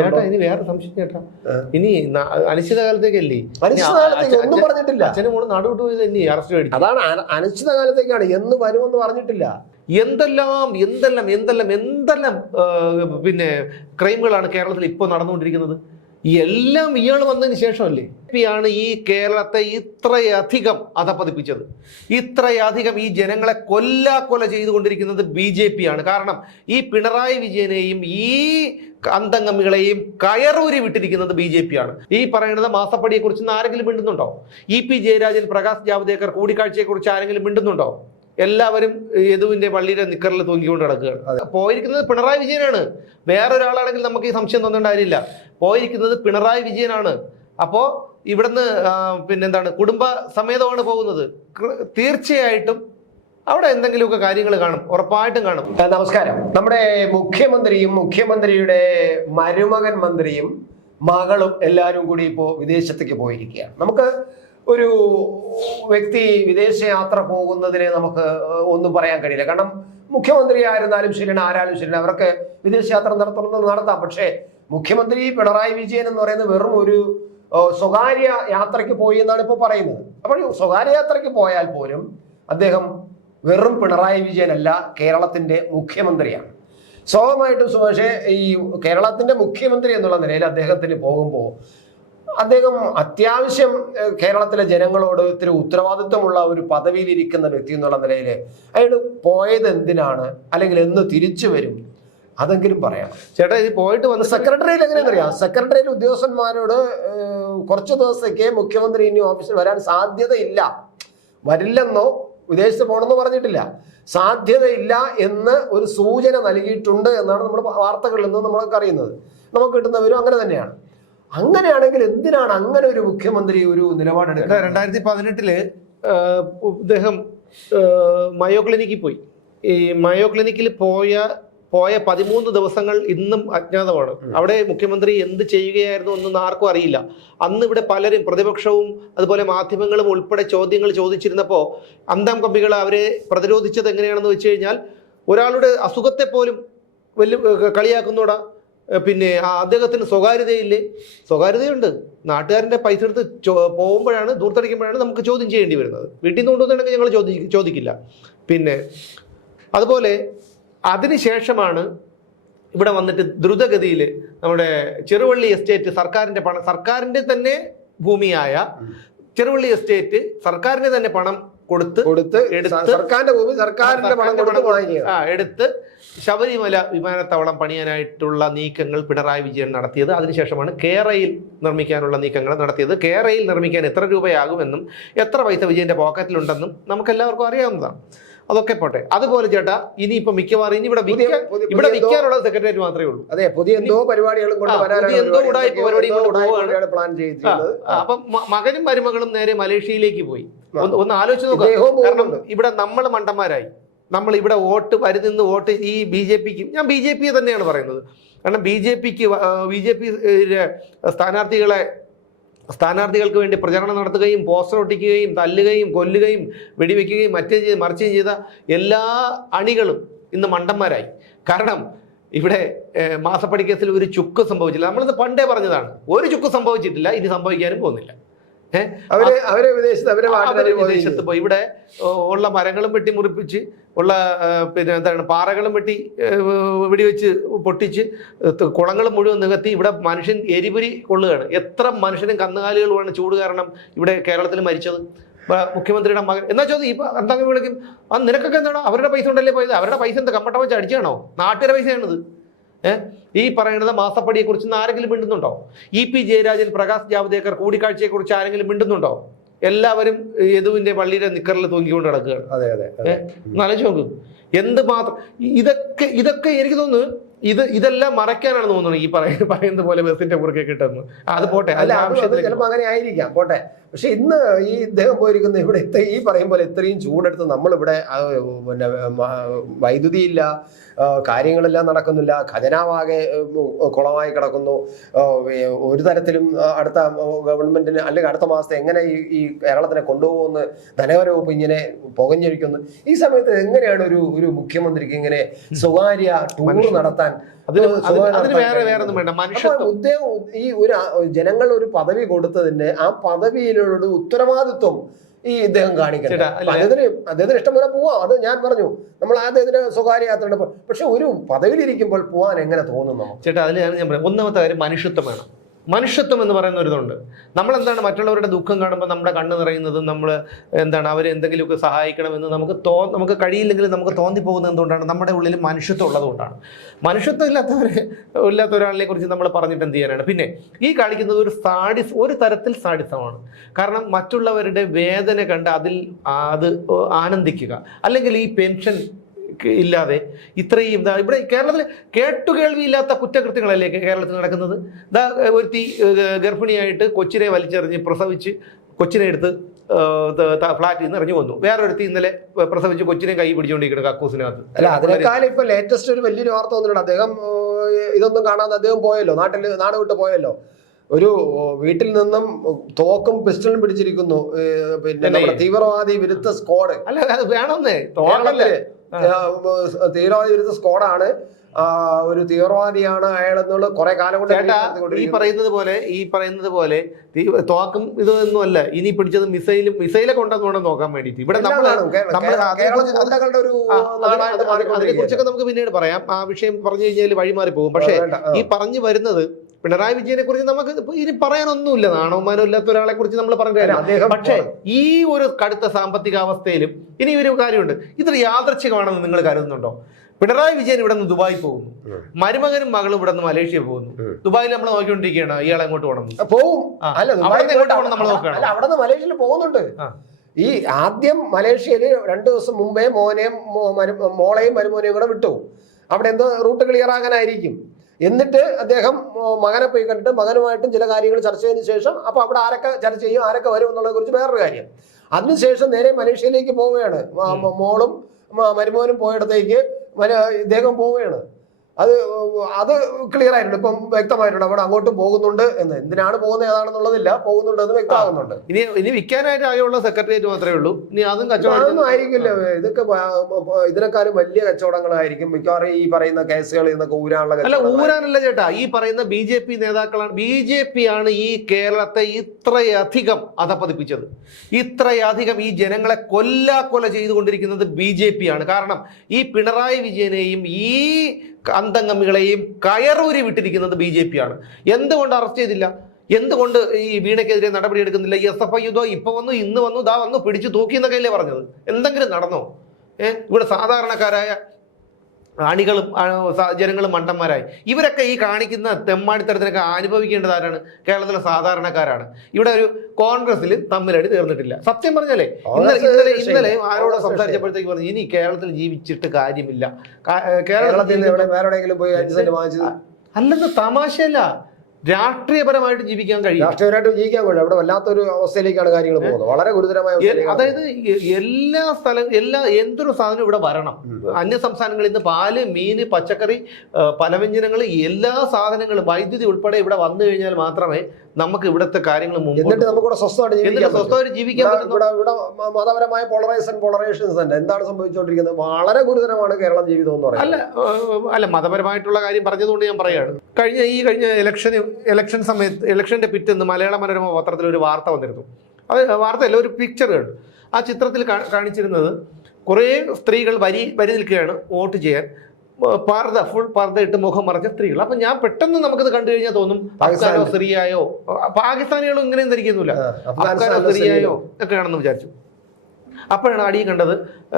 ചേട്ടാ ഇനി വേറെ സംശയം ചേട്ടാ ഇനി അനിശ്ചിതകാലത്തേക്കല്ലേ? ഒന്നും പറഞ്ഞിട്ടില്ല. അച്ഛനും കൂടെ നടുവിട്ട് പോയത് തന്നെ അറസ്റ്റ് മേടിച്ചു. അതാണ് അന- അനിശ്ചിതകാലത്തേക്കാണ്. എന്ന് വരുമെന്ന് പറഞ്ഞിട്ടില്ല. എന്തെല്ലാം എന്തെല്ലാം എന്തെല്ലാം എന്തെല്ലാം പിന്നെ ക്രൈമുകളാണ് കേരളത്തിൽ ഇപ്പോൾ നടന്നുകൊണ്ടിരിക്കുന്നത്? എല്ലാം ഇയാൾ വന്നതിന് ശേഷമല്ലേ? ആണ് ഈ കേരളത്തെ ഇത്രയധികം അധപ്പതിപ്പിച്ചത് ഇത്രയധികം ഈ ജനങ്ങളെ കൊല്ലാക്കൊല ചെയ്തുകൊണ്ടിരിക്കുന്നത് ബി ജെ പി ആണ് കാരണം ഈ പിണറായി വിജയനെയും ഈ അന്തംഗമികളെയും കയറൂരി വിട്ടിരിക്കുന്നത് ബി ജെ പി ആണ് ഈ പറയുന്നത് മാസപ്പടിയെക്കുറിച്ച് ആരെങ്കിലും മിണ്ടുന്നുണ്ടോ? ഇ പി ജയരാജൻ പ്രകാശ് ജാവ്ദേക്കർ കൂടിക്കാഴ്ചയെ കുറിച്ച് ആരെങ്കിലും മിണ്ടുന്നുണ്ടോ? എല്ലാവരും യദുവിന്റെ പള്ളിയുടെ നിക്കറിൽ തൂങ്ങിക്കൊണ്ട് നടക്കുകയാണ്. പോയിരിക്കുന്നത് പിണറായി വിജയനാണ്. വേറൊരാളാണെങ്കിൽ നമുക്ക് ഈ സംശയം തോന്നേണ്ട കാര്യമില്ല പോയിരിക്കുന്നത് പിണറായി വിജയനാണ്. അപ്പോൾ ഇവിടുന്ന് പിന്നെ പിന്നെന്താണ് കുടുംബ സമേതമാണ് പോകുന്നത്. തീർച്ചയായിട്ടും അവിടെ എന്തെങ്കിലുമൊക്കെ കാര്യങ്ങൾ കാണും. ഉറപ്പായിട്ടും കാണും. നമസ്കാരം. നമ്മുടെ മുഖ്യമന്ത്രിയും മുഖ്യമന്ത്രിയുടെ മരുമകൻ മന്ത്രിയും മകളും എല്ലാവരും കൂടി ഇപ്പോൾ വിദേശത്തേക്ക് പോയിരിക്കുകയാണ്. നമുക്ക് ഒരു വ്യക്തി വിദേശയാത്ര പോകുന്നതിനെ നമുക്ക് ഒന്നും പറയാൻ കഴിയില്ല. കാരണം മുഖ്യമന്ത്രി ആയിരുന്നാലും ശരിയാണ് ആരാലും ശരിയാണ് അവർക്ക് വിദേശയാത്ര നടത്തുന്നത് നടത്താം. പക്ഷേ മുഖ്യമന്ത്രി പിണറായി വിജയൻ എന്ന് പറയുന്നത് വെറും ഒരു സ്വകാര്യ യാത്രയ്ക്ക് പോയി എന്നാണ് ഇപ്പോൾ പറയുന്നത്. അപ്പോൾ സ്വകാര്യ യാത്രയ്ക്ക് പോയാൽ പോലും അദ്ദേഹം വെറും പിണറായി വിജയനല്ല കേരളത്തിന്റെ മുഖ്യമന്ത്രിയാണ്. സ്വാഭാവികമായിട്ടും സുഭാഷെ ഈ കേരളത്തിന്റെ മുഖ്യമന്ത്രി എന്നുള്ള നിലയിൽ അദ്ദേഹത്തിന് പോകുമ്പോൾ അദ്ദേഹം അത്യാവശ്യം കേരളത്തിലെ ജനങ്ങളോട് ഇത്തിരി ഉത്തരവാദിത്വമുള്ള ഒരു പദവിയിൽ ഇരിക്കുന്ന വ്യക്തി എന്നുള്ള നിലയിൽ അയാൾ പോയത് എന്തിനാണ്? അല്ലെങ്കിൽ എന്ന് തിരിച്ചു വരും? അതെങ്കിലും പറയാം. ചേട്ടാ ഇത് പോയിട്ട് വന്ന് സെക്രട്ടറിയിൽ എങ്ങനെയാണെന്നറിയാം സെക്രട്ടറിയിൽ ഉദ്യോഗസ്ഥന്മാരോട് കുറച്ച് ദിവസത്തേക്ക് മുഖ്യമന്ത്രി ഇനി ഓഫീസിൽ വരാൻ സാധ്യതയില്ല. വരില്ലെന്നോ വിദേശത്ത് പോകണമെന്നോ പറഞ്ഞിട്ടില്ല. സാധ്യതയില്ല എന്ന് ഒരു സൂചന നൽകിയിട്ടുണ്ട് എന്നാണ് നമ്മുടെ വാർത്തകളിൽ നിന്ന് നമ്മളൊക്കെ അറിയുന്നത്. നമുക്ക് കിട്ടുന്നവരും അങ്ങനെ തന്നെയാണ്. അങ്ങനെയാണെങ്കിൽ എന്തിനാണ് അങ്ങനെ ഒരു മുഖ്യമന്ത്രി ഒരു നിലപാടെടുക്കുന്നത്? രണ്ടായിരത്തി പതിനെട്ടിൽ ഇദ്ദേഹം മയോ ക്ലിനിക്കിൽ പോയി. ഈ മയോ ക്ലിനിക്കിൽ പോയ പോയ പതിമൂന്ന് ദിവസങ്ങൾ ഇന്നും അജ്ഞാതമാണ്. അവിടെ മുഖ്യമന്ത്രി എന്ത് ചെയ്യുകയായിരുന്നു എന്നൊന്നും ആർക്കും അറിയില്ല. അന്ന് ഇവിടെ പലരും പ്രതിപക്ഷവും അതുപോലെ മാധ്യമങ്ങളും ഉൾപ്പെടെ ചോദ്യങ്ങൾ ചോദിച്ചിരുന്നപ്പോൾ അന്തം കമ്പികൾ അവരെ പ്രതിരോധിച്ചത് എങ്ങനെയാണെന്ന് വെച്ച് കഴിഞ്ഞാൽ ഒരാളുടെ അസുഖത്തെ പോലും വലിയ കളിയാക്കുന്നോടാ. പിന്നെ അദ്ദേഹത്തിന് സ്വകാര്യതയില്ലേ? സ്വകാര്യതയുണ്ട്. നാട്ടുകാരന്റെ പൈസ എടുത്ത് പോകുമ്പോഴാണ് ദൂർത്തടിക്കുമ്പോഴാണ് നമുക്ക് ചോദ്യം ചെയ്യേണ്ടി വരുന്നത്. വീട്ടിൽ നിന്ന് കൊണ്ടുവന്നിട്ടുണ്ടെങ്കിൽ ഞങ്ങൾ ചോദി ചോദിക്കില്ല. പിന്നെ അതുപോലെ അതിനുശേഷമാണ് ഇവിടെ വന്നിട്ട് ദ്രുതഗതിയിൽ നമ്മുടെ ചെറുവള്ളി എസ്റ്റേറ്റ് സർക്കാരിന്റെ പണം സർക്കാരിന്റെ തന്നെ ഭൂമിയായ ചെറുവള്ളി എസ്റ്റേറ്റ് സർക്കാരിന് തന്നെ പണം കൊടുത്ത് കൊടുത്ത് എടുത്ത് സർക്കാരിന്റെ ഭൂമി സർക്കാരിന്റെ പണം കൊടുത്ത് ആ എടുത്ത് ശബരിമല വിമാനത്താവളം പണിയാനായിട്ടുള്ള നീക്കങ്ങൾ പിണറായി വിജയൻ നടത്തിയത്. അതിനുശേഷമാണ് കേരയിൽ നിർമ്മിക്കാനുള്ള നീക്കങ്ങൾ നടത്തിയത്. കേരയിൽ നിർമ്മിക്കാൻ എത്ര രൂപയാകുമെന്നും എത്ര പൈസ വിജയന്റെ പോക്കറ്റിലുണ്ടെന്നും നമുക്ക് എല്ലാവർക്കും അറിയാവുന്നതാണ്. അതൊക്കെ പോട്ടെ. അതുപോലെ ചേട്ടാ ഇനിയിപ്പോ മിക്കവാറും ഇനി ഇവിടെ ഇവിടെ വിൽക്കാനുള്ളത് സെക്രട്ടേറിയറ്റ് മാത്രമേ ഉള്ളൂ. അതെ പുതിയ എന്തോ പരിപാടികളും പ്ലാൻ ചെയ്തിട്ടുള്ളത്. അപ്പൊ മകനും മരുമകളും നേരെ മലേഷ്യയിലേക്ക് പോയി. ഒന്ന് ആലോചിച്ച് നോക്കാം. കാരണം ഇവിടെ നമ്മൾ മണ്ടന്മാരായി. നമ്മൾ ഇവിടെ വോട്ട് വരുന്ന വോട്ട് ഈ ബി ജെ പിക്ക് ഞാൻ ബി ജെ പി തന്നെയാണ് പറയുന്നത്. കാരണം ബി ജെ പിക്ക് ബി ജെ പി സ്ഥാനാർത്ഥികളെ സ്ഥാനാർത്ഥികൾക്ക് വേണ്ടി പ്രചരണം നടത്തുകയും പോസ്റ്റർ ഒട്ടിക്കുകയും തല്ലുകയും കൊല്ലുകയും വെടിവെക്കുകയും മറ്റേ ചെയ്ത് മറിച്ചും ചെയ്ത എല്ലാ അണികളും ഇന്ന് മണ്ടന്മാരായി. കാരണം ഇവിടെ മാസപ്പടിക്കേസിൽ മാസപ്പടി കേസിൽ ഒരു ചുക്ക് സംഭവിച്ചില്ല. നമ്മളിത് പണ്ടേ പറഞ്ഞതാണ്. ഒരു ചുക്ക് സംഭവിച്ചിട്ടില്ല ഇനി സംഭവിക്കാനും പോകുന്നില്ല. അവർ അവരെ വിദേശത്ത് അവരെ വിദേശത്ത് പോയി. ഇവിടെ ഉള്ള മരങ്ങളും വെട്ടി മുറിപ്പിച്ച് ഉള്ള പിന്നെ എന്താണ് പാറകളും വെട്ടി വെടിവെച്ച് പൊട്ടിച്ച് കുളങ്ങളും കുളങ്ങൾ മുഴുവൻ നികത്തി ഇവിടെ മനുഷ്യൻ എരിപുരി കൊള്ളുകയാണ്. എത്ര മനുഷ്യനും കന്നുകാലികളുമാണ് ചൂട് കാരണം ഇവിടെ കേരളത്തിൽ മരിച്ചത്. മുഖ്യമന്ത്രിയുടെ മകൻ. എന്നാ ചോദ്യം? ഇപ്പൊ എന്താ വിളിക്കും. ആ നിനക്കൊക്കെ എന്താണോ? അവരുടെ പൈസ ഉണ്ടല്ലേ പോയത്? അവരുടെ പൈസ എന്താ കമ്പട്ട വെച്ച് അടിച്ചാണോ? നാട്ടുകാരുടെ പൈസയാണിത്. ഈ പറയുന്നത് മാസപ്പടിയെ കുറിച്ച് ആരെങ്കിലും മിണ്ടുന്നുണ്ടോ? ഇ പി ജയരാജൻ പ്രകാശ് ജാവ്ദേക്കർ കൂടിക്കാഴ്ചയെ കുറിച്ച് ആരെങ്കിലും മിണ്ടുന്നുണ്ടോ? എല്ലാവരും യദുവിന്റെ വള്ളിയുടെ നിക്കറിൽ തൂങ്ങിക്കൊണ്ട് നടക്കുകയാണ്. അതെ അതെ നനച്ചു നോക്ക്. എന്ത് മാത്രം ഇതൊക്കെ ഇതൊക്കെ എനിക്ക് തോന്നുന്നു ഇത് ഇതെല്ലാം മറയ്ക്കാനാണ് തോന്നുന്നത് ഈ പറയുന്ന പറയുന്നത് പോലെ ബസിന്റെ കുറുക്കെ കിട്ടുന്നു അത് പോട്ടെ അല്ല അതിന്റെ അത് അത് ചിലപ്പോ അങ്ങനെ ആയിരിക്കാം. പോട്ടെ. പക്ഷെ ഇന്ന് ഈ ഇദ്ദേഹം പോയിരിക്കുന്ന ഇവിടെ ഈ പറയും പോലെ ഇത്രയും ചൂടെടുത്ത് നമ്മളിവിടെ പിന്നെ മ- വൈദ്യുതി ഇല്ല ആ, കാര്യങ്ങളെല്ലാം നടക്കുന്നില്ല. ഖജനാവാകെ കുളമായി കിടക്കുന്നു. ഒരു തരത്തിലും അടുത്ത ഗവൺമെന്റിന് അല്ലെങ്കിൽ അടുത്ത മാസത്തെ എങ്ങനെ ഈ ഈ കേരളത്തിനെ കൊണ്ടുപോകുമെന്ന് ധനകാര്യ വകുപ്പ് ഇങ്ങനെ പുകഞ്ഞൊഴിക്കുന്നു ഈ സമയത്ത് എങ്ങനെയാണ് ഒരു ഒരു മുഖ്യമന്ത്രിക്ക് ഇങ്ങനെ സ്വകാര്യ ടൂർ നടത്താൻ ഈ ഒരു ജനങ്ങൾ ഒരു പദവി കൊടുത്തതിന് ആ പദവിയിലുള്ള ഉത്തരവാദിത്വം ഈ ഇദ്ദേഹം കാണിക്കട്ടെ. അദ്ദേഹത്തിന് അദ്ദേഹത്തിന് ഇഷ്ടം പോലെ പോവാം. അത് ഞാൻ പറഞ്ഞു. നമ്മൾ അദ്ദേഹത്തിന് സ്വകാര്യ യാത്ര പക്ഷെ ഒരു പദവിയിലിരിക്കുമ്പോൾ പോവാൻ എങ്ങനെ തോന്നുന്നു? ചേട്ടാ അതിൽ ഞാൻ പറയാം. ഒന്നാമത്തെ കാര്യം മനുഷ്യത്വം വേണം. മനുഷ്യത്വം എന്ന് പറയുന്ന ഒരു ഇതുണ്ട് നമ്മൾ എന്താണ് മറ്റുള്ളവരുടെ ദുഃഖം കാണുമ്പോൾ നമ്മുടെ കണ്ണ് നിറയുന്നതും നമ്മൾ എന്താണ് അവരെ എന്തെങ്കിലുമൊക്കെ സഹായിക്കണമെന്ന് നമുക്ക് തോ നമുക്ക് കഴിയില്ലെങ്കിലും നമുക്ക് തോന്നിപ്പോകുന്നത് എന്തുകൊണ്ടാണ്? നമ്മുടെ ഉള്ളിൽ മനുഷ്യത്വം ഉള്ളതുകൊണ്ടാണ് മനുഷ്യത്വം ഇല്ലാത്തവരെ ഇല്ലാത്ത ഒരാളിനെ കുറിച്ച് നമ്മൾ പറഞ്ഞിട്ട് എന്ത് ചെയ്യാനാണ്? പിന്നെ ഈ കാണിക്കുന്നത് ഒരു സാഡിസ് ഒരു തരത്തിൽ സാഡിസമാണ്. കാരണം മറ്റുള്ളവരുടെ വേദന കണ്ട് അതിൽ അത് ആനന്ദിക്കുക. അല്ലെങ്കിൽ ഈ പെൻഷൻ ഇല്ലാതെ ഇത്രയും ഇവിടെ കേരളത്തിൽ കേട്ടുകേൾവിയില്ലാത്ത കുറ്റകൃത്യങ്ങളല്ലേ കേരളത്തിൽ നടക്കുന്നത്? ഇതാ ഒരുത്തി ഗർഭിണിയായിട്ട് കൊച്ചിനെ വലിച്ചെറിഞ്ഞ് പ്രസവിച്ച് കൊച്ചിനെ എടുത്ത് ഫ്ലാറ്റിൽ നിന്ന് ഇറങ്ങി വന്നു. വേറൊരുത്തി ഇന്നലെ പ്രസവിച്ച് കൊച്ചിനെ കൈ പിടിച്ചുകൊണ്ടിരിക്കണം കക്കൂസിനകത്ത്. അല്ല അതിനേക്കാളും ഇപ്പൊ ലേറ്റസ്റ്റ് ഒരു വലിയൊരു വാർത്ത വന്നിട്ടുണ്ട്. അദ്ദേഹം ഇതൊന്നും കാണാതെ അദ്ദേഹം പോയല്ലോ. നാട്ടിൽ നാട് വിട്ട് പോയല്ലോ. ഒരു വീട്ടിൽ നിന്നും തോക്കും പിസ്റ്റലും പിടിച്ചിരിക്കുന്നു. പിന്നെ? നമ്മുടെ തീവ്രവാദി വിരുദ്ധ സ്ക്വാഡ്. അല്ല അത് വേണമെന്നേ. തോന്നല്ലേ തീവ്രവാദി വിരുദ്ധ സ്ക്വാഡാണ് ഒരു തീവ്രവാദിയാണ് അയാൾ എന്നുള്ള കുറെ കാലം കൊണ്ട് ഈ. പറയുന്നത് പോലെ ഈ പറയുന്നത് പോലെ തോക്കും ഇതൊന്നും അല്ല ഇനി പിടിച്ചത് മിസൈലും മിസൈലൊക്കെ ഉണ്ടെന്ന് വേണം നോക്കാൻ വേണ്ടിയിട്ട്. ഇവിടെ അതിനെ കുറിച്ചൊക്കെ നമുക്ക് പിന്നീട് പറയാം. ആ വിഷയം പറഞ്ഞു കഴിഞ്ഞാൽ വഴിമാറി പോകും പക്ഷേ. ഈ പറഞ്ഞു വരുന്നത് പിണറായി വിജയനെ കുറിച്ച് നമുക്ക് ഇനി പറയാനൊന്നുമില്ല. നാണവന്മാരോ ഇല്ലാത്ത ഒരാളെ കുറിച്ച് നമ്മൾ പറഞ്ഞു പക്ഷേ ഈ ഒരു കടുത്ത സാമ്പത്തിക അവസ്ഥയിലും ഇനി ഒരു കാര്യമുണ്ട്. ഇത് യാദർച്ഛികമാണെന്ന് നിങ്ങൾ കരുതുന്നുണ്ടോ? പിണറായി വിജയൻ ഇവിടെ നിന്ന് ദുബായി പോകുന്നു. മരുമകനും മകളും ഇവിടെ നിന്ന് മലേഷ്യ പോകുന്നു. ദുബായിൽ നമ്മൾ നോക്കിക്കൊണ്ടിരിക്കുകയാണ്. ഇയാളെ എങ്ങോട്ട് പോകണം? പോകും പോവും. അല്ല നമ്മൾ നോക്കുകയാണ് നോക്കണം അല്ല അവിടെ നിന്ന് മലേഷ്യയിൽ പോകുന്നുണ്ട്. ഈ ആദ്യം മലേഷ്യയിൽ രണ്ടു ദിവസം മുമ്പേ മോനെയും മോളെയും മരുമോനെയും കൂടെ വിട്ടു. അവിടെ എന്തോ റൂട്ട് ക്ലിയർ ആകാനായിരിക്കും. എന്നിട്ട് അദ്ദേഹം മകനെ പോയി കണ്ടിട്ട് മകനുമായിട്ടും ചില കാര്യങ്ങൾ ചർച്ച ചെയ്തതിനു ശേഷം അപ്പൊ അവിടെ ആരൊക്കെ ചർച്ച ചെയ്യും ആരൊക്കെ വരും എന്നുള്ളതിനെ കുറിച്ച് വേറൊരു കാര്യം. അതിനുശേഷം നേരെ മലേഷ്യയിലേക്ക് പോവുകയാണ്. മോളും മരുമോനും പോയിടത്തേക്ക് ഇദ്ദേഹം പോവുകയാണ്. അത് അത് ക്ലിയർ ആയിട്ടുണ്ട്. ഇപ്പം വ്യക്തമായിട്ടുണ്ട്. അവിടെ അങ്ങോട്ട് പോകുന്നുണ്ട് എന്ന്. എന്തിനാണ് പോകുന്നത് ഏതാണെന്നുള്ളതില്ല. പോകുന്നുണ്ട് എന്ന് വ്യക്തമാകുന്നുണ്ട്. ഇനി ഇനി വിൽക്കാനായിട്ട് ആകെയുള്ള സെക്രട്ടേറിയറ്റ് മാത്രമേ ഉള്ളൂ. ഇനി അതും കച്ചവടം ആയിരിക്കില്ല. ഇതൊക്കെ ഇതിനെക്കാളും വലിയ കച്ചവടങ്ങളായിരിക്കും. മിക്കവാറും ഈ പറയുന്ന കേസുകളിൽ നിന്നൊക്കെ ഊരാനുള്ള അല്ല ഊരാനല്ല ചേട്ടാ. ഈ പറയുന്ന ബി ജെ പി നേതാക്കളാണ് ബി ജെ പി ആണ് ഈ കേരളത്തെ ഇത്രയധികം അധപ്പതിപ്പിച്ചത് ഇത്രയധികം ഈ ജനങ്ങളെ കൊല്ലാക്കൊല ചെയ്തുകൊണ്ടിരിക്കുന്നത് ബി ജെ പി ആണ്. കാരണം ഈ പിണറായി വിജയനെയും ഈ അന്തംഗമികളെയും കയറൂരി വിട്ടിരിക്കുന്നത് ബി ജെ പി ആണ് എന്തുകൊണ്ട് അറസ്റ്റ് ചെയ്തില്ല? എന്തുകൊണ്ട് ഈ വീണയ്ക്കെതിരെ നടപടി എടുക്കുന്നില്ല? ഈ എസ് എഫ് ഐ യുദ്ധോ ഇപ്പൊ വന്നു ഇന്ന് വന്നു ദാ വന്നു പിടിച്ചു തൂക്കി എന്നൊക്കെയല്ലേ പറഞ്ഞത്? എന്തെങ്കിലും നടന്നോ? ഏഹ് ഇവിടെ സാധാരണക്കാരായ അണികളും ആ, ജനങ്ങളും മണ്ടന്മാരായി. ഇവരൊക്കെ ഈ കാണിക്കുന്ന തെമ്മാടിത്തരത്തിനൊക്കെ അനുഭവിക്കേണ്ടത് ആരാണ്? കേരളത്തിലെ സാധാരണക്കാരാണ്. ഇവിടെ ഒരു കോൺഗ്രസിൽ തമ്മിലടി തീർന്നിട്ടില്ല സത്യം പറഞ്ഞാലേ ഇന്നലെ ഇന്നലെ ഇന്നലെ ആരോട് സംസാരിച്ചപ്പോഴത്തേക്ക് പറഞ്ഞു ഇനി കേരളത്തിൽ ജീവിച്ചിട്ട് കാര്യമില്ല. കേരളത്തിൽ അല്ലെന്ന് തമാശയല്ല. രാഷ്ട്രീയപരമായിട്ട് ജീവിക്കാൻ കഴിയും രാഷ്ട്രീയപരമായിട്ട് ജീവിക്കാൻ കഴിയും അവിടെ വല്ലാത്തൊരു അവസ്ഥയിലേക്കാണ് കാര്യങ്ങൾ പോകുന്നത്. വളരെ ഗുരുതരമായ അതായത് എല്ലാ സ്ഥലം എല്ലാ എന്തൊരു സാധനവും ഇവിടെ വരണം. അന്യ സംസ്ഥാനങ്ങളിൽ നിന്ന് പാൽ മീന് പച്ചക്കറി പലവ്യഞ്ജനങ്ങൾ എല്ലാ സാധനങ്ങളും വൈദ്യുതി ഉൾപ്പെടെ ഇവിടെ വന്നു കഴിഞ്ഞാൽ മാത്രമേ നമുക്ക് ഇവിടുത്തെ കാര്യങ്ങൾ എന്നിട്ട് നമുക്കിവിടെ സ്വസ്ഥമായിട്ട് ജീവിക്കാൻ പറ്റും. സ്വസ്ഥമായിട്ട് ജീവിക്കാൻ ഇവിടെ ഇവിടെ ഇവിടെ മതപരമായ പോളറൈസൻ പോളറേഷൻസ് ഉണ്ട് എന്താണ് സംഭവിച്ചുകൊണ്ടിരിക്കുന്നത്? വളരെ ഗുരുതരമാണ് കേരളം ജീവിതം എന്ന് അല്ല പറയുന്നത്. അല്ല അല്ല മതപരമായിട്ടുള്ള കാര്യം പറഞ്ഞതുകൊണ്ട് ഞാൻ പറയാണ് കഴിഞ്ഞ ഈ കഴിഞ്ഞ ഇലക്ഷൻ ഇലക്ഷൻ സമയത്ത് ഇലക്ഷന്റെ പിറ്റേന്ന് മലയാള മനോരമ പത്രത്തിൽ ഒരു വാർത്ത വന്നിരുന്നു. അത് വാർത്തയല്ല ഒരു പിക്ചർ കണ്ടു. ആ ചിത്രത്തിൽ കാണിച്ചിരുന്നത് കുറേ സ്ത്രീകൾ വരി വരി നിൽക്കുകയാണ് വോട്ട് ചെയ്യാൻ. ഉം, പർദ്ദ ഫുൾ പാർദ ഇട്ട് മുഖം മറച്ച സ്ത്രീകൾ അപ്പൊ ഞാൻ പെട്ടെന്ന് നമുക്കത് കണ്ടു കഴിഞ്ഞാൽ തോന്നും. അഫ്ഗാനോ സിറിയായോ പാകിസ്ഥാനികളും ഇങ്ങനെയും ധരിക്കുന്നില്ല. അഫ്ഗാനോ സ്ത്രീയായോ സിറിയയോ. ഒക്കെയാണെന്ന് വിചാരിച്ചു. അപ്പോഴാണ് അടിയും കണ്ടത്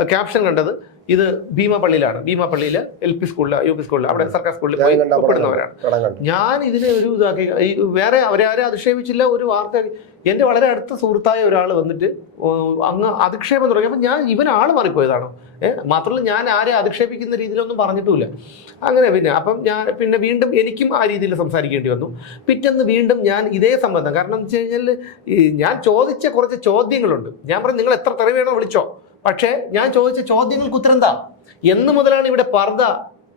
ക്യാപ്ഷൻ കണ്ടത്. ഇത് ഭീമപള്ളിയിലാണ്. ഭീമപള്ളിയിൽ എൽ പി സ്കൂളിൽ യു പി സ്കൂളിൽ അവിടെ സർക്കാർ സ്കൂളിൽ പോയി കണ്ട ഒപ്പിടുന്നവരാണ്. ഞാൻ ഇതിനെ ഒരു ഇതാക്കി വേറെ അവരെ ആരും അധിക്ഷേപിച്ചില്ല ഒരു വാർത്ത എന്റെ വളരെ അടുത്ത സുഹൃത്തായ ഒരാൾ വന്നിട്ട് അങ്ങ് അധിക്ഷേപം തുടങ്ങി. അപ്പം ഞാൻ ഇവൻ ആൾ മാറിപ്പോയതാണോ? ഏഹ് മാത്രമല്ല ഞാൻ ആരെ അധിക്ഷേപിക്കുന്ന രീതിയിലൊന്നും പറഞ്ഞിട്ടുമില്ല. അങ്ങനെ പിന്നെ അപ്പം ഞാൻ പിന്നെ വീണ്ടും എനിക്കും ആ രീതിയിൽ സംസാരിക്കേണ്ടി വന്നു. പിറ്റേന്ന് വീണ്ടും ഞാൻ ഇതേ സംബന്ധം. കാരണം എന്ന് വെച്ച് കഴിഞ്ഞാൽ ഞാൻ ചോദിച്ച കുറച്ച് ചോദ്യങ്ങളുണ്ട്. ഞാൻ പറഞ്ഞു നിങ്ങൾ എത്ര തെറി വേണോ വിളിച്ചോ? പക്ഷേ ഞാൻ ചോദിച്ച ചോദ്യങ്ങൾക്ക് ഉത്തരം എന്താ എന്ന് മുതലാണ് ഇവിടെ പർദ്ദ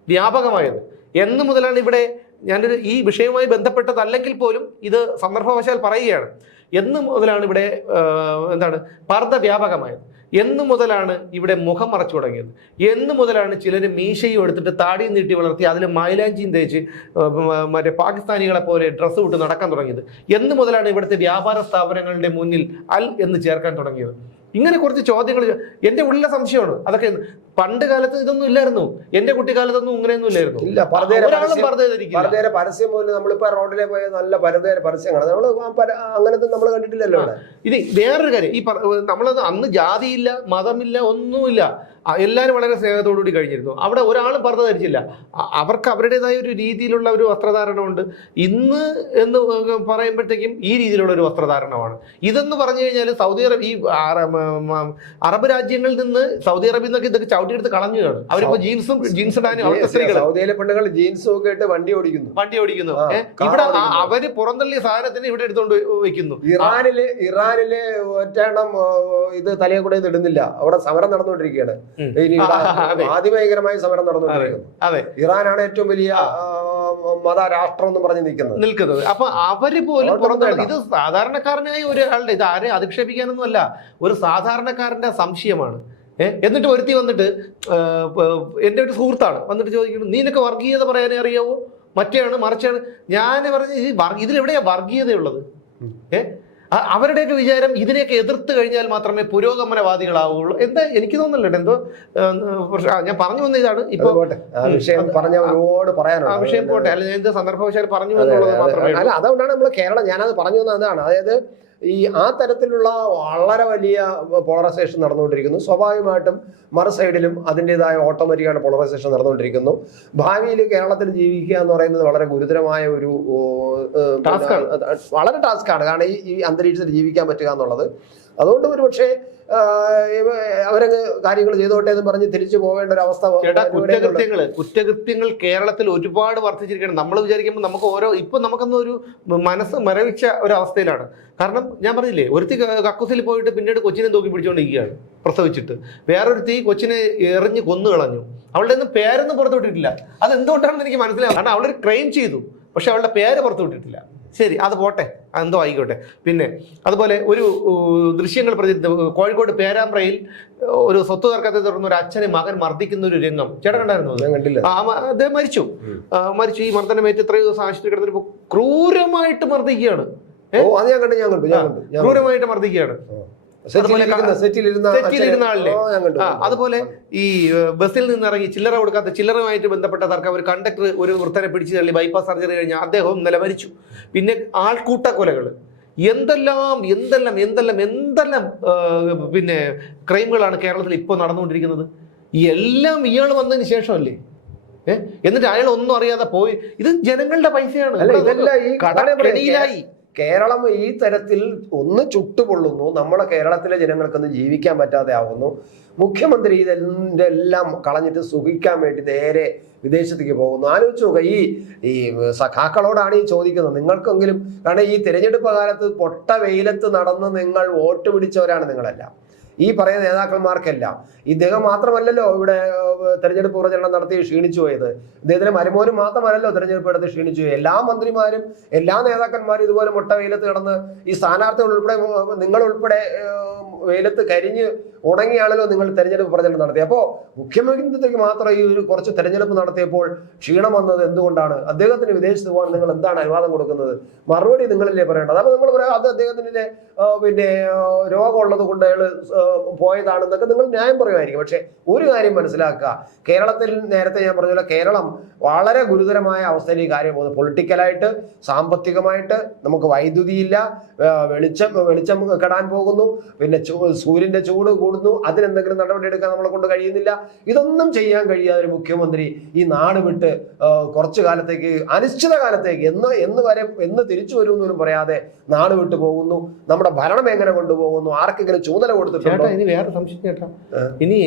വ്യാപകമായത്. എന്ന് മുതലാണ് ഇവിടെ ഞാനൊരു ഈ വിഷയവുമായി ബന്ധപ്പെട്ടതല്ലെങ്കിൽ പോലും ഇത് സന്ദർഭവശാൽ പറയുകയാണ്. എന്ന് മുതലാണ് ഇവിടെ എന്താണ് പർദ്ദ വ്യാപകമായത്. എന്ന് മുതലാണ് ഇവിടെ മുഖം മറച്ചു തുടങ്ങിയത്. എന്ന് മുതലാണ് ചിലർ മീശയും എടുത്തിട്ട് താടിയും നീട്ടി വളർത്തി അതിൽ മൈലാഞ്ചിയും തേച്ച് മറ്റേ പാകിസ്ഥാനികളെ പോലെ ഡ്രസ്സ് വിട്ട് നടക്കാൻ തുടങ്ങിയത്. എന്ന് മുതലാണ് ഇവിടുത്തെ വ്യാപാര സ്ഥാപനങ്ങളുടെ മുന്നിൽ അൽ എന്ന് ചേർക്കാൻ തുടങ്ങിയത്. ഇങ്ങനെ കുറച്ച് ചോദ്യങ്ങൾ എന്റെ ഉള്ളിലെ സംശയമാണ്. അതൊക്കെ പണ്ട് കാലത്ത് ഇതൊന്നും ഇല്ലായിരുന്നു. എന്റെ കുട്ടിക്കാലത്തൊന്നും ഇങ്ങനെയൊന്നും ഇല്ലായിരുന്നു. ഇല്ല പരതേരെ പരസ്യം പോലും നമ്മളിപ്പോ റോഡിലെ പോയ നല്ല പരതേര പരസ്യം നമ്മൾ അങ്ങനത്തെ നമ്മൾ കണ്ടിട്ടില്ലല്ലോ ഇത് വേറൊരു കാര്യം. ഈ നമ്മളത് അന്ന് ജാതിയില്ല മതമില്ല ഒന്നുമില്ല. എല്ലാവരും വളരെ സ്നേഹത്തോടുകൂടി കഴിഞ്ഞിരുന്നു. അവിടെ ഒരാളും പർദ്ദ ധരിച്ചില്ല. അവർക്ക് അവരുടേതായ ഒരു രീതിയിലുള്ള ഒരു വസ്ത്രധാരണമുണ്ട്. ഇന്ന് എന്ന് പറയുമ്പോഴത്തേക്കും ഈ രീതിയിലുള്ള ഒരു വസ്ത്രധാരണമാണ്. ഇതെന്ന് പറഞ്ഞു കഴിഞ്ഞാൽ സൗദി അറേബ്യ ഈ അറബ് രാജ്യങ്ങളിൽ നിന്ന് സൗദി അറേബ്യയിൽ നിന്നൊക്കെ ഇതൊക്കെ ചവിട്ടിയെടുത്ത് കളഞ്ഞുകയാണ് അവരിപ്പോ ജീൻസും ജീൻസ് ഇടാനും അവിടുത്തെ സ്ത്രീകൾ സൗദിയിലെ പെണ്ണുകൾ ജീൻസും ഒക്കെ ഇട്ട് വണ്ടി ഓടിക്കുന്നു. വണ്ടി ഓടിക്കുന്നു. ഇവിടെ അവർ പുറന്തള്ളിയ സാധനത്തിന് ഇവിടെ എടുത്തുകൊണ്ട് വെക്കുന്നു. ഇറാനിൽ ഇറാനിൽ ഒറ്റ ഇത് തലയെ കൂടെ ഇടുന്നില്ല. അവിടെ സമരം നടന്നുകൊണ്ടിരിക്കുകയാണ്. അതിഭയങ്കരമായ സമരം നടന്നുകൊണ്ടിരിക്കുന്നു. അതെ ഇറാനാണ് ഏറ്റവും വലിയ ആ, മത രാഷ്ട്രം എന്ന് പറഞ്ഞ് നിൽക്കുന്നത്. നിൽക്കുന്നത്. അപ്പൊ അവർ പോലും ഇത് സാധാരണക്കാരനായ ഒരാളുടെ ഇത് ആരെ അധിക്ഷേപിക്കാനൊന്നുമല്ല ഒരു സാധാരണക്കാരന്റെ സംശയമാണ്. എന്നിട്ട് ഒരുത്തി വന്നിട്ട് എന്റെ എന്റെ ഒരു സുഹൃത്താണ് വന്നിട്ട് ചോദിക്കുന്നു നീനൊക്കെ വർഗീയത പറയാനേ അറിയാവോ? മറ്റേയാണ് മറിച്ചാണ്? ഞാൻ പറഞ്ഞ ഇതിലെവിടെയാ വർഗീയതയുള്ളത്? ഉം. അവരുടെയൊക്കെ വിചാരം ഇതിനെയൊക്കെ എതിർത്ത് കഴിഞ്ഞാൽ മാത്രമേ പുരോഗമനവാദികളാവുള്ളൂ എന്താ എനിക്ക് തോന്നുന്നില്ല. എന്തോ ഞാൻ പറഞ്ഞു വന്ന ഇതാണ്. ഇപ്പൊ വിഷയം പറഞ്ഞ ഒരുപാട് ആ പറയാനുണ്ട് വിഷയം പോട്ടെ. അല്ല ഞാൻ ഇത് സന്ദർഭവശാൽ പറഞ്ഞു എന്നുള്ളത് മാത്രമേ. അല്ല അതുകൊണ്ടാണ് നമ്മൾ കേരളം ഞാനത് പറഞ്ഞു വന്നതാണ് അതാണ് അതായത് ഈ ആ തരത്തിലുള്ള വളരെ വലിയ പോളറൈസേഷൻ നടന്നുകൊണ്ടിരിക്കുന്നു. സ്വാഭാവികമായിട്ടും മറു സൈഡിലും അതിന്റെതായ ഓട്ടോമാറ്റിക്കാണ് പോളറൈസേഷൻ നടന്നുകൊണ്ടിരിക്കുന്നു. ഭാവിയിൽ കേരളത്തിൽ ജീവിക്കുക എന്ന് പറയുന്നത് വളരെ ഗുരുതരമായ ഒരു. അത് വളരെ ടാസ്ക്കാണ് കാരണം ഈ ഈ അന്തരീക്ഷത്തിൽ ജീവിക്കാൻ പറ്റുക എന്നുള്ളത്. അതുകൊണ്ട് ഒരു പക്ഷേ അവരങ്ങ് കാര്യങ്ങൾ ചെയ്തോട്ടെ എന്ന് പറഞ്ഞ് തിരിച്ചു പോവേണ്ട ഒരു അവസ്ഥ കുറ്റകൃത്യങ്ങൾ കുറ്റകൃത്യങ്ങൾ കേരളത്തിൽ ഒരുപാട് വർദ്ധിച്ചിരിക്കുകയാണ്. നമ്മൾ വിചാരിക്കുമ്പോൾ നമുക്ക് ഓരോ ഇപ്പൊ നമുക്കൊന്നും ഒരു മനസ്സ് മരവിച്ച ഒരു അവസ്ഥയിലാണ്. കാരണം ഞാൻ പറഞ്ഞില്ലേ ഒരുത്തി കക്കൂസിൽ പോയിട്ട് പിന്നീട് കൊച്ചിനെ തൂക്കി പിടിച്ചുകൊണ്ടിരിക്കുകയാണ് പ്രസവിച്ചിട്ട്. വേറൊരുത്തി കൊച്ചിനെ എറിഞ്ഞ് കൊന്നു കളഞ്ഞു. അവളുടെ ഒന്നും പേരൊന്നും പുറത്തു വിട്ടിട്ടില്ല. അത് എന്തുകൊണ്ടാണെന്ന് എനിക്ക് മനസ്സിലാവും കാരണം അവളൊരു ക്രൈം ചെയ്തു പക്ഷെ അവളുടെ പേര് പുറത്തു വിട്ടിട്ടില്ല. ശരി അത് പോട്ടെ എന്തോ ആയിക്കോട്ടെ. പിന്നെ അതുപോലെ ഒരു ദൃശ്യങ്ങൾ പ്രതി കോഴിക്കോട് പേരാമ്പ്രയിൽ ഒരു സ്വത്ത് തർക്കത്തെ തുടർന്ന് ഒരു അച്ഛനെ മകൻ മർദ്ദിക്കുന്ന ഒരു രംഗം. ചേട്ടൻ കണ്ടായിരുന്നു അദ്ദേഹം മരിച്ചു. മരിച്ചു. ഈ മർദ്ദനമേറ്റ് ഇത്രയും ദിവസം ആശുപത്രി കിടന്നിട്ട് ക്രൂരമായിട്ട് മർദ്ദിക്കുകയാണ്. അത് ഞാൻ കണ്ടു ഞാൻ കണ്ടു ഞാൻ കണ്ടു ക്രൂരമായിട്ട് മർദ്ദിക്കുകയാണ്. സെറ്റിലിരുന്ന ആളിനെ. അതുപോലെ ഈ ബസ്സിൽ നിന്ന് ഇറങ്ങി ചില്ലറ കൊടുക്കാത്ത ചില്ലറയുമായിട്ട് ബന്ധപ്പെട്ട തർക്കം ഒരു കണ്ടക്ടർ ഒരു വൃത്തനെ പിടിച്ചു തള്ളി ബൈപ്പാസ് സർജറി കഴിഞ്ഞാൽ അദ്ദേഹവും നില മരിച്ചു. പിന്നെ ആൾക്കൂട്ട കൊലകൾ എന്തെല്ലാം എന്തെല്ലാം എന്തെല്ലാം എന്തെല്ലാം പിന്നെ ക്രൈമുകളാണ് കേരളത്തിൽ ഇപ്പോൾ നടന്നുകൊണ്ടിരിക്കുന്നത്? എല്ലാം ഇയാൾ വന്നതിന് ശേഷമല്ലേ? ഏഹ് എന്നിട്ട് അയാൾ ഒന്നും അറിയാതെ പോയി. ഇത് ജനങ്ങളുടെ പൈസയാണ്. ഈ കടക്കെണിയിലായി. കേരളം ഈ തരത്തിൽ ഒന്ന് ചുട്ടുപൊള്ളുന്നു. നമ്മുടെ കേരളത്തിലെ ജനങ്ങൾക്കൊന്ന് ജീവിക്കാൻ പറ്റാതെ ആവുന്നു. മുഖ്യമന്ത്രി ഇതിന്റെ എല്ലാം കളഞ്ഞിട്ട് സുഖിക്കാൻ വേണ്ടി നേരെ വിദേശത്തേക്ക് പോകുന്നു. ആലോചിച്ച് നോക്കുക ഈ ഈ സഖാക്കളോടാണ് ഈ ചോദിക്കുന്നത്. നിങ്ങൾക്കെങ്കിലും കാരണം ഈ തിരഞ്ഞെടുപ്പ് കാലത്ത് പൊട്ട വെയിലത്ത് നടന്ന് നിങ്ങൾ വോട്ട് പിടിച്ചവരാണ് നിങ്ങളെല്ലാം. ഈ പറയുന്ന നേതാക്കന്മാർക്കെല്ലാം. ഇദ്ദേഹം മാത്രമല്ലല്ലോ ഇവിടെ തെരഞ്ഞെടുപ്പ് പ്രചരണം നടത്തി ക്ഷീണിച്ചു പോയത്. ഇദ്ദേഹത്തിന് മരുമോനും മാത്രമല്ലല്ലോ തെരഞ്ഞെടുപ്പ് എടുത്ത് ക്ഷീണിച്ചു പോയത്. എല്ലാ മന്ത്രിമാരും എല്ലാ നേതാക്കന്മാരും ഇതുപോലെ മുട്ട വെയിലത്ത് കിടന്ന് ഈ സ്ഥാനാർത്ഥികൾ ഉൾപ്പെടെ നിങ്ങളുൾപ്പെടെ വെയിലത്ത് കരിഞ്ഞ് ഉണങ്ങിയാണല്ലോ നിങ്ങൾ തെരഞ്ഞെടുപ്പ് പ്രചരണം നടത്തി അപ്പോൾ മുഖ്യമന്ത്രിക്ക് മാത്രം ഈ ഒരു കുറച്ച് തെരഞ്ഞെടുപ്പ് നടത്തിയപ്പോൾ ക്ഷീണം വന്നത് എന്തുകൊണ്ടാണ്? അദ്ദേഹത്തിന് വിദേശത്ത് പോകാൻ നിങ്ങൾ എന്താണ് അനുവാദം കൊടുക്കുന്നത്? മറുപടി നിങ്ങളല്ലേ പറയേണ്ടത്? അപ്പോൾ നിങ്ങൾ പറയാം അത് അദ്ദേഹത്തിന്റെ പിന്നെ രോഗമുള്ളത് കൊണ്ട് അയാൾ പോയതാണെന്നൊക്കെ നിങ്ങൾ ന്യായം പറയുമായിരിക്കും. പക്ഷേ ഒരു കാര്യം മനസ്സിലാക്കുക. കേരളത്തിൽ നേരത്തെ ഞാൻ പറഞ്ഞ പോലെ കേരളം വളരെ ഗുരുതരമായ അവസ്ഥയിൽ ഈ കാര്യം പോകുന്നത് പൊളിറ്റിക്കലായിട്ട് സാമ്പത്തികമായിട്ട് നമുക്ക് വൈദ്യുതിയില്ല വെളിച്ചം വെളിച്ചം കെടാൻ പോകുന്നു. പിന്നെ സൂര്യന്റെ ചൂട് കൂടുന്നു. അതിനെന്തെങ്കിലും നടപടി എടുക്കാൻ നമ്മളെ കൊണ്ട് കഴിയുന്നില്ല. ഇതൊന്നും ചെയ്യാൻ കഴിയാതെ ഒരു മുഖ്യമന്ത്രി ഈ നാട് വിട്ട് കുറച്ചു കാലത്തേക്ക് അനിശ്ചിത കാലത്തേക്ക് എന്ന് എന്ന് വരെ എന്ന് തിരിച്ചു വരുമെന്നൊന്നും പറയാതെ നാട് വിട്ടു പോകുന്നു. നമ്മുടെ ഭരണം എങ്ങനെ കൊണ്ടുപോകുന്നു? ആർക്കെങ്കിലും ചൂതല കൊടുത്തിട്ടുണ്ടോ? ചേട്ടാ ഇനി വേറെ സംശയം ചേട്ടാ. ഇനി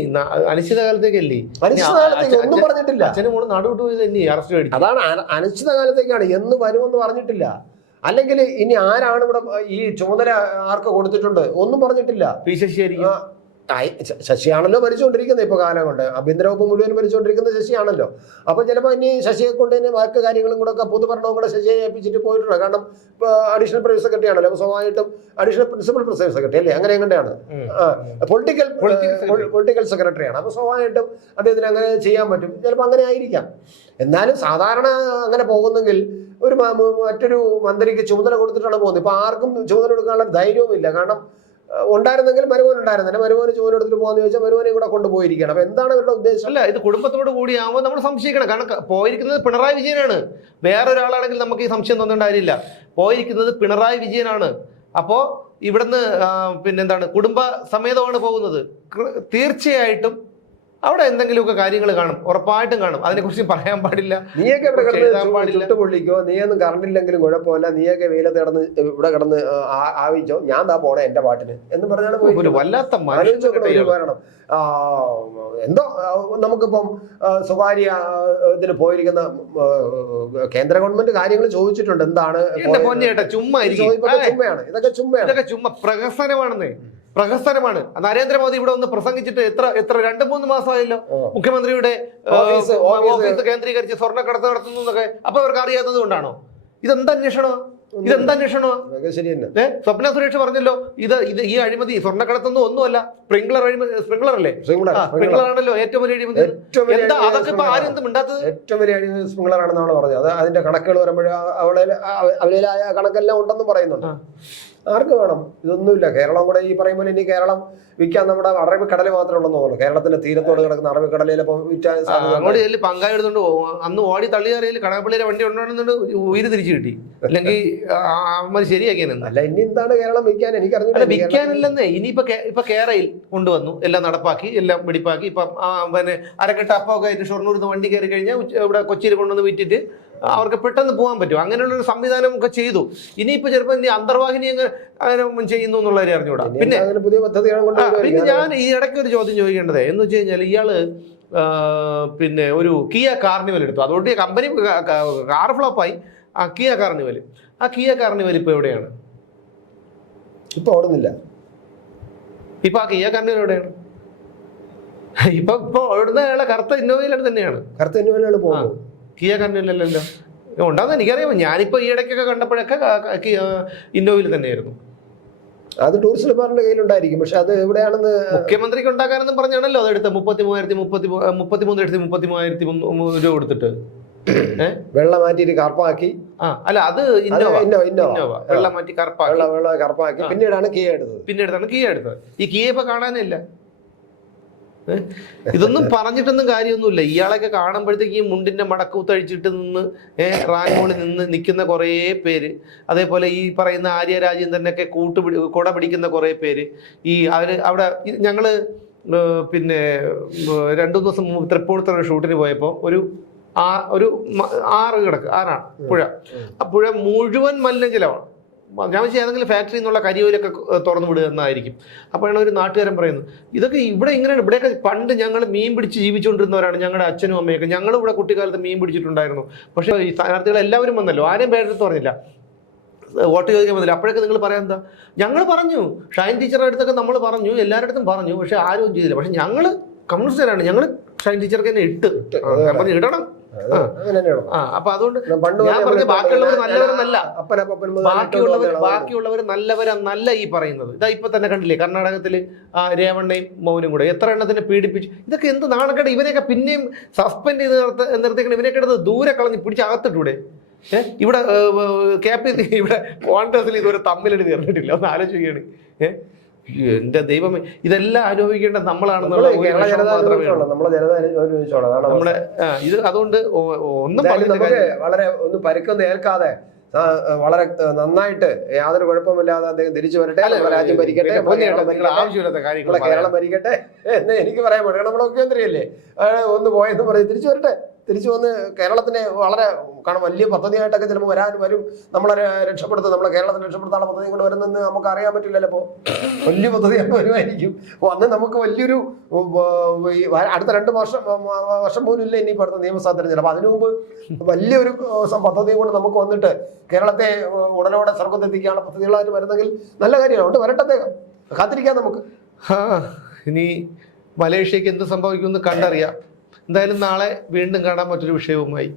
അനിശ്ചിതകാലത്തേക്കല്ലേ? അനിശ്ചിതകാലത്തേക്ക് ഒന്നും പറഞ്ഞിട്ടില്ല. അച്ഛനും മോൾ നാടുവിട്ട് പോയി തന്നെ അറസ്റ്റ് മേടിച്ചു അതാണ് അനിശ്ചിതകാലത്തേക്കാണ്. കാലത്തേക്കാണ് എന്ന് വരുമെന്ന് പറഞ്ഞിട്ടില്ല. അല്ലെങ്കിൽ ഇനി ആരാണ് ഇവിടെ ഈ ചുമതല ആർക്ക് കൊടുത്തിട്ടുണ്ട്? ഒന്നും പറഞ്ഞിട്ടില്ല. പി ശശിയായിരിക്കും. ശ- ശശിയാണല്ലോ ഭരിച്ചുകൊണ്ടിരിക്കുന്നത് ഇപ്പോൾ കാലം കൊണ്ട് ആഭ്യന്തര വകുപ്പ് മുഴുവൻ ഭരിച്ചുകൊണ്ടിരിക്കുന്നത് ശശിയാണല്ലോ. അപ്പോൾ ചിലപ്പോൾ ഇനി ശശിയെ കൊണ്ട് തന്നെ ബാക്കി കാര്യങ്ങളും കൂടെ ഒക്കെ പൊതുഭരണവും കൂടെ ശശിയെ ഏൽപ്പിച്ചിട്ട് പോയിട്ടുണ്ട്. കാരണം അഡീഷണൽ പ്രൈവറ്റ് സെക്രട്ടറി ആണല്ലോ. അപ്പോൾ സ്വാഭാവികമായിട്ടും അഡീഷണൽ പ്രിൻസിപ്പൽ പ്രൈവറ്റ് സെക്രട്ടറി അല്ലേ? അങ്ങനെ എങ്ങനെയാണ് പൊളിറ്റിക്കൽ പൊളിറ്റിക്കൽ സെക്രട്ടറിയാണ് അപ്പോൾ സ്വാഭാവികമായിട്ടും അദ്ദേഹത്തിന് അങ്ങനെ ചെയ്യാൻ പറ്റും. ചിലപ്പോൾ അങ്ങനെ ആയിരിക്കാം. എന്നാലും സാധാരണ അങ്ങനെ പോകുന്നെങ്കിൽ ഒരു മറ്റൊരു മന്ത്രിക്ക് ചുമതല കൊടുത്തിട്ടാണ് പോകുന്നത്. ഇപ്പോൾ ആർക്കും ചുമതല കൊടുക്കാനുള്ള ധൈര്യവുമില്ല. കാരണം ഉണ്ടായിരുന്നെങ്കിൽ മരുമോൻ ഉണ്ടായിരുന്നില്ല. മരുമോന് ജോലി എടുത്തിട്ട് പോകാന്ന് ചോദിച്ചാൽ മരുമോനെ കൂടെ കൊണ്ടുപോയിരിക്കണം അപ്പൊ എന്താണ് ഇവരുടെ ഉദ്ദേശം? അല്ല ഇത് കുടുംബത്തോട് കൂടിയാവുമ്പോൾ നമ്മൾ സംശയിക്കണം. കാരണം പോയിരിക്കുന്നത് പിണറായി വിജയനാണ്. വേറൊരാളാണെങ്കിൽ നമുക്ക് ഈ സംശയം തോന്നേണ്ട കാര്യമില്ല. പോയിരിക്കുന്നത് പിണറായി വിജയനാണ്. അപ്പോൾ ഇവിടുന്ന് പിന്നെന്താണ്? കുടുംബ സമേതമാണ് പോകുന്നത് തീർച്ചയായിട്ടും അവിടെ എന്തെങ്കിലുമൊക്കെ കാര്യങ്ങൾ കാണും. ഉറപ്പായിട്ടും കാണും. അതിനെക്കുറിച്ച് പറയാൻ പാടില്ല. നീയൊക്കെ ഇവിടെ കിടന്ന്. ചുട്ട് പൊള്ളിക്കോ? നീയൊന്നും കറണ്ടില്ലെങ്കിലും കുഴപ്പമില്ല. നീയൊക്കെ വെയിലത്ത് കിടന്ന് ഇവിടെ കിടന്ന് ആവിച്ചോ? ഞാൻ താ പോണേ എന്റെ പാട്ടിന്. എന്ന് പറഞ്ഞാണ് വല്ലാത്ത കാരണം എന്തോ നമുക്കിപ്പം സ്വകാര്യ ഇതിന് പോയിരിക്കുന്ന കേന്ദ്ര ഗവൺമെന്റ് കാര്യങ്ങൾ ചോദിച്ചിട്ടുണ്ട്. എന്താണ് ചുമ്മാ ചുമ്മയാണ്. ഇതൊക്കെ ചുമ്മയാണ്. ഇതൊക്കെ ചുമ്മാ പ്രഹസനമാണെന്നേ. പ്രഹസനമാണ്. നരേന്ദ്രമോദി ഇവിടെ ഒന്ന് പ്രസംഗിച്ചിട്ട് എത്ര എത്ര രണ്ട് മൂന്ന് മാസമായല്ലോ. മുഖ്യമന്ത്രിയുടെ ഓഫീസ്, കേന്ദ്രീകരിച്ച് സ്വർണക്കടത്ത് നടത്തുന്നു എന്നൊക്കെ അപ്പൊ അവർക്ക് അറിയാത്തത് കൊണ്ടാണോ? ഇതെന്താ അന്വേഷണോ ഇതെന്താ അന്വേഷണോ സ്വപ്ന സുരേഷ് പറഞ്ഞല്ലോ ഇത് ഇത് ഈ അഴിമതി സ്വർണക്കടത്തൊന്നും ഒന്നുമല്ല സ്പ്രിംഗ്ലർ അഴിമതി സ്പ്രിംഗ്ലർ അല്ലേ? സ്പ്രിംഗ്ലർ, ആണല്ലോ ഏറ്റവും വലിയ അഴിമതി. എന്താ അതൊക്കെ ഇപ്പൊ സ്പ്രിംഗ്ലർ ആരും എന്ത് മിണ്ടാത്തത്? ഏറ്റവും വലിയ അഴിമതി സ്പ്രിംഗ്ലർ ആണെന്നാണ് പറഞ്ഞത്. അത് അതിന്റെ കണക്കുകൾ വരുമ്പോഴേ അവളെ അവരിലായ കണക്കെല്ലാം ഉണ്ടെന്നും പറയുന്നുണ്ട്. ആർക്ക് വേണം? ഇതൊന്നുമില്ല. കേരളം കൂടെ ഈ പറയും പോലെ ഇനി കേരളം വിൽക്കാൻ നമ്മുടെ അറബിക്കടൽ മാത്രമേ ഉള്ളെന്ന് തോന്നുന്നു. കേരളത്തിന്റെ തീരത്തോട് കിടക്കുന്ന അറബിക്കടലിൽ ഇപ്പം വിറ്റാൻ അങ്ങോട്ട് ചെല്ലി പങ്കായ പോകും അന്ന് ഓടി തള്ളിയറിയിൽ കടകപ്പള്ളിയിലെ വണ്ടി ഉണ്ടാകുന്നുണ്ട് ഉയിര് തിരിച്ചു കിട്ടി. അല്ലെങ്കിൽ അവന്മാർ ശരിയാക്കിയാനെന്ന് അല്ല ഇനി എന്താണ് കേരളം വിൽക്കാൻ? എനിക്ക് അല്ല അറിഞ്ഞില്ല വിൽക്കാനില്ലെന്നേ. ഇനിയിപ്പോ ഇപ്പൊ കേരയിൽ കൊണ്ടുവന്നു. എല്ലാം നടപ്പാക്കി എല്ലാം വെടിപ്പാക്കി. ഇപ്പം പിന്നെ അരക്കെട്ട് അപ്പൊക്കെ നിന്ന് വണ്ടി കയറി കഴിഞ്ഞാൽ ഇവിടെ കൊച്ചിയിൽ കൊണ്ടുവന്ന് വിറ്റിട്ട് അവർക്ക് പെട്ടെന്ന് പോകാൻ പറ്റും. അങ്ങനെയുള്ളൊരു സംവിധാനം ഒക്കെ ചെയ്തു. ഇനിയിപ്പോ ചിലപ്പോൾ ഇനി അന്തർവാഹിനി അങ്ങ് അങ്ങനെ ചെയ്യുന്നു എന്നുള്ള കാര്യം അറിഞ്ഞൂടാ പിന്നെ പുതിയ പിന്നെ ഞാൻ ഈ ഇടയ്ക്ക് ഒരു ചോദ്യം ചോദിക്കേണ്ടത്. എന്ന് വെച്ച് കഴിഞ്ഞാൽ ഇയാൾ പിന്നെ ഒരു കിയ കാർണിവൽ എടുത്തു. അതുകൊണ്ട് കമ്പനി കാർ ഫ്ലോപ്പായി. ആ കിയ കാർണിവൽ. ആ കിയ കാർണിവൽ ഇപ്പൊ എവിടെയാണ്? ഇപ്പൊ ഓടുന്നില്ല. ഇപ്പൊ ആ കിയ കാർണിവൽ എവിടെയാണ്? ഇപ്പൊ ഇപ്പൊ ഓടുന്ന അയാളെ കറുത്ത ഇന്നോവയിലാണ് തന്നെയാണ്. കറുത്ത ഇന്നോവയിലാണ് പോകുന്നത്. കിയ കണ്ടില്ലല്ലോ. ഉണ്ടാകുന്ന എനിക്കറിയാം ഞാനിപ്പോ ഈ ഇടയ്ക്കൊക്കെ കണ്ടപ്പോഴൊക്കെ ഇന്നോവിൽ ക- തന്നെയായിരുന്നു. അത് ടൂറിസ്റ്റ് ഡിപ്പാർട്ട്മെന്റ് കയ്യിലുണ്ടായിരിക്കും. പക്ഷെ അത് എവിടെയാണെന്ന് മുഖ്യമന്ത്രിക്ക് ഉണ്ടാക്കാനെന്ന് പറഞ്ഞാണല്ലോ. അതെടുത്ത് മുപ്പത്തി മൂവായിരത്തി മുപ്പത്തി മുപ്പത്തി മൂന്ന് ലക്ഷത്തി മുപ്പത്തി മൂവായിരത്തി രൂപ കൊടുത്തിട്ട്. വെള്ളം മാറ്റിയിട്ട് കറുപ്പാക്കി. ആ അല്ല അത് വെള്ളം മാറ്റി കറുപ്പാക്കി. വെള്ളം കറുപ്പാക്കി. പിന്നീടാണ് കീ എടുത്തത്. പിന്നീടാണ് കിയ എടുത്തത്. ഈ കിയ ഇപ്പൊ കാണാനില്ല? ഇതൊന്നും പറഞ്ഞിട്ടൊന്നും കാര്യമൊന്നുമില്ല. ഇയാളൊക്കെ കാണുമ്പോഴത്തേക്ക് ഈ മുണ്ടിന്റെ മടക്കൂത്തഴിച്ചിട്ട് നിന്ന് ഏഹ് റാൻമോളിൽ നിന്ന് നിൽക്കുന്ന കുറേ പേര് അതേപോലെ ഈ പറയുന്ന ആര്യ രാജേന്ദ്രനൊക്കെ കൂട്ടുപിടി കുട പിടിക്കുന്ന കുറേ പേര് ഈ അവർ അവിടെ ഞങ്ങൾ പിന്നെ രണ്ടു ദിവസം മുമ്പ് തൃപ്പൂണിത്തുറ ഷൂട്ടിന് പോയപ്പോൾ ഒരു ആ ഒരു ആറ് കിടക്ക് ആറാണ് പുഴ. ആ പുഴ മുഴുവൻ മലിനജലമാണ്. ഞാൻ വെച്ചാൽ ഏതെങ്കിലും ഫാക്ടറിയിൽ നിന്നുള്ള കരിയോലൊക്കെ തുറന്നു വിടുക എന്നായിരിക്കും. അപ്പോഴാണ് ഒരു നാട്ടുകാരൻ പറയുന്നത് ഇതൊക്കെ ഇവിടെ ഇങ്ങനെയാണ് ഇവിടെയൊക്കെ പണ്ട് ഞങ്ങൾ മീൻ പിടിച്ച് ജീവിച്ചുകൊണ്ടിരുന്നവരാണ് ഞങ്ങളുടെ അച്ഛനും അമ്മയൊക്കെ. ഞങ്ങൾ ഇവിടെ കുട്ടിക്കാലത്ത് മീൻ പിടിച്ചിട്ടുണ്ടായിരുന്നു. പക്ഷേ ഈ സ്ഥാനാർത്ഥികൾ എല്ലാവരും വന്നല്ലോ ആരെയും പേരെടുത്ത് പറഞ്ഞില്ല. വോട്ട് ചോദിക്കാൻ വന്നില്ല. അപ്പോഴൊക്കെ നിങ്ങൾ പറയാൻ എന്താ? ഞങ്ങൾ പറഞ്ഞു ഷൈൻ ടീച്ചറുടെ അടുത്തൊക്കെ നമ്മൾ പറഞ്ഞു എല്ലാവരുടെ അടുത്തും പറഞ്ഞു പക്ഷേ ആരും ചെയ്തില്ല. പക്ഷേ ഞങ്ങൾ കമ്മ്യൂണിസ്റ്റുകാരാണ് ഞങ്ങൾ ഷൈൻ ടീച്ചർക്ക് തന്നെ ഇട്ട്. ഇടണം. ആ. അപ്പൊ അതുകൊണ്ട് ഞാൻ പറഞ്ഞ ബാക്കിയുള്ളവർ നല്ലവരെന്നല്ല. അപ്പനപ്പൻ ബാക്കിയുള്ളവർ ബാക്കിയുള്ളവർ നല്ലവരെന്നല്ല ഈ പറയുന്നത്. ഇതാ ഇപ്പൊ തന്നെ കണ്ടില്ലേ കർണാടകത്തിൽ രേവണ്ണയും മൗനും കൂടെ എത്ര എണ്ണത്തിനെ പീഡിപ്പിച്ചു ഇതൊക്കെ എന്ത് നാണക്കേട്? ഇവരെയൊക്കെ പിന്നെയും സസ്പെൻഡ് ചെയ്ത് നിർത്ത നിർത്തിക്കണം ഇവരെയൊക്കെ എടുത്ത് ദൂരെ കളഞ്ഞ് പിടിച്ച് അകത്തിട്ടൂടെ? ഇവിടെ കെ പി ഇവിടെ കോൺഗ്രസിൽ ഇതുവരെ തമ്മിലടി തീർന്നിട്ടില്ല. ഒന്ന് ആലോചിക്കുകയാണ് ഏഹ് എന്റെ ദൈവമേ ഇതെല്ലാം അനുഭവിക്കേണ്ട നമ്മളാണെന്നുള്ള നമ്മളെ ഇത് അതുകൊണ്ട് ഒന്നും വളരെ ഒന്ന് പരുക്കൊന്നും ഏൽക്കാതെ വളരെ നന്നായിട്ട് യാതൊരു കുഴപ്പമില്ലാതെ അദ്ദേഹം തിരിച്ചു വരട്ടെ അല്ല, രാജ്യം ഭരിക്കട്ടെ. ആവശ്യമില്ലാത്ത കാര്യങ്ങൾ കേരളം ഭരിക്കട്ടെ എന്ന് എനിക്ക് പറയാൻ പറ്റും. നമ്മുടെ മുഖ്യമന്ത്രിയല്ലേ? ഒന്ന് പോയെന്ന് പറഞ്ഞ് തിരിച്ചു വരട്ടെ. തിരിച്ചു വന്ന് കേരളത്തിന് വളരെ കാരണം വലിയ പദ്ധതിയായിട്ടൊക്കെ ചിലപ്പോൾ വരാൻ വരും. നമ്മളെ രക്ഷപ്പെടുത്തും. നമ്മളെ കേരളത്തിൽ രക്ഷപ്പെടുത്താനുള്ള പദ്ധതി കൊണ്ട് വരുന്നെന്ന് നമുക്ക് അറിയാൻ പറ്റില്ലല്ലോ അപ്പോൾ വലിയ പദ്ധതിയാണ് വരുമായിരിക്കും. അപ്പോൾ അന്ന് നമുക്ക് വലിയൊരു അടുത്ത രണ്ട് വർഷം വർഷം പോലും ഇല്ല ഇനിയിപ്പോൾ അടുത്ത നിയമസഭാ അപ്പോൾ അതിനു മുമ്പ് വലിയൊരു പദ്ധതി കൊണ്ട് നമുക്ക് വന്നിട്ട് കേരളത്തെ ഉടനോടെ സ്വർഗത്തെത്തിക്കാനുള്ള പദ്ധതികളായിട്ട് വരുന്നെങ്കിൽ നല്ല കാര്യമാണ്. അതുകൊണ്ട് വരട്ടെ കാത്തിരിക്കാം നമുക്ക്. ഇനി മലേഷ്യക്ക് എന്ത് സംഭവിക്കുമെന്ന് കണ്ടറിയാം. എന്തായാലും നാളെ വീണ്ടും കാണാൻ മറ്റൊരു വിഷയവുമായി